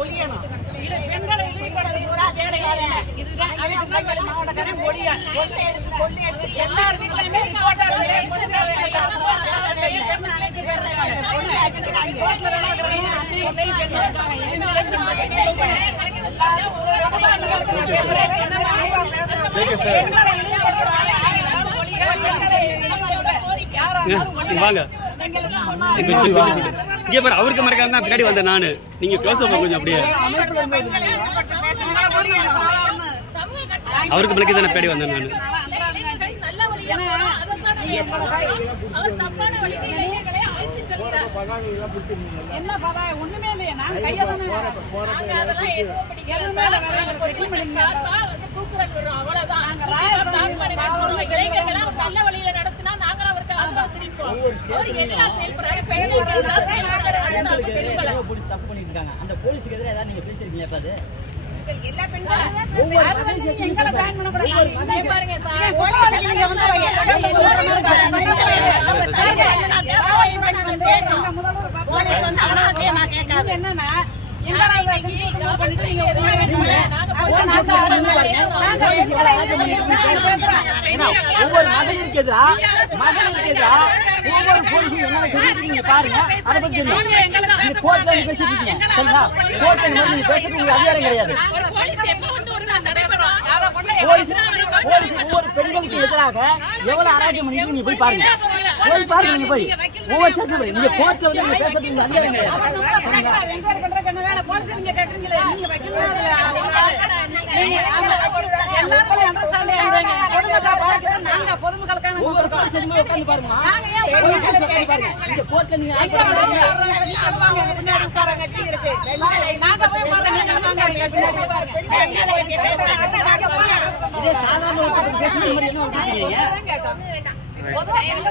ஒழியணும். இது பெண்களை இழிவுபடுறது பூரா தேடையாதே. இதுதான் திருநெல்வேலி மாவட்டக்காரன் ஒழியன். கொள்ளி அடிச்சு எல்லார் வீட்லயுமே ரிப்போர்ட்டர் அனைத்து பேசுறாங்க. கொள்ளி அடிச்சுக்கிறாங்க. ரோட்ல நடக்கிறவங்க அன்னைக்கு அவருக்கு மறக்காம தான் பின்னாடி வந்தேன் நானு. நீங்க க்ளோஸ் அப் கொஞ்சம் அப்படியே அவருக்கு மறக்க தானே பின்னாடி வந்தேன் நானு. என்ன பதாயம் ஒண்ணுமே இல்லையே. நான் கையதான் நல்ல வழியில நடத்தினா நாங்க அவருக்கு ஆதரவு தெரிவிப்போம். தப்பு பண்ணிட்டு இருக்காங்க. அந்த போலீஸுக்கு எதிராக ஏதாவது நீங்க பேசிருக்கீங்க? எல்லா பெண்களும் பாருங்க சார், என்னன்னா ஒவ்வொரு மகளிருக்கு எதிரா ஒவ்வொரு போலீஸும் என்ன சொல்லிட்டு பாருங்க. அதை பத்தி கோர்ட்ல பேசிட்டு இருக்கீங்க சரிங்களா? கோர்ட்ல நீங்க பேசுறதுக்கு அதிகாரம் கிடையாது. ஒவ்வொரு பெண்களுக்கு எதிராக எவ்வளவு அராஜகம் பண்ணிட்டு நீங்க போய் பாருங்க. நீங்க போய் ஒவ்வொரு ஸ்டேஷன் போய் நீங்க கோர்ட்ல வந்து நீங்க பேசுறதுக்கு அதிகாரம் பொதுமக்களுக்கான ஒவ்வொரு ஸ்டேஷனுமே உட்காந்து பாருங்க. இந்த கோர்ட்ல நீங்க இதே சாதாரண பேசுற மாதிரி என்ன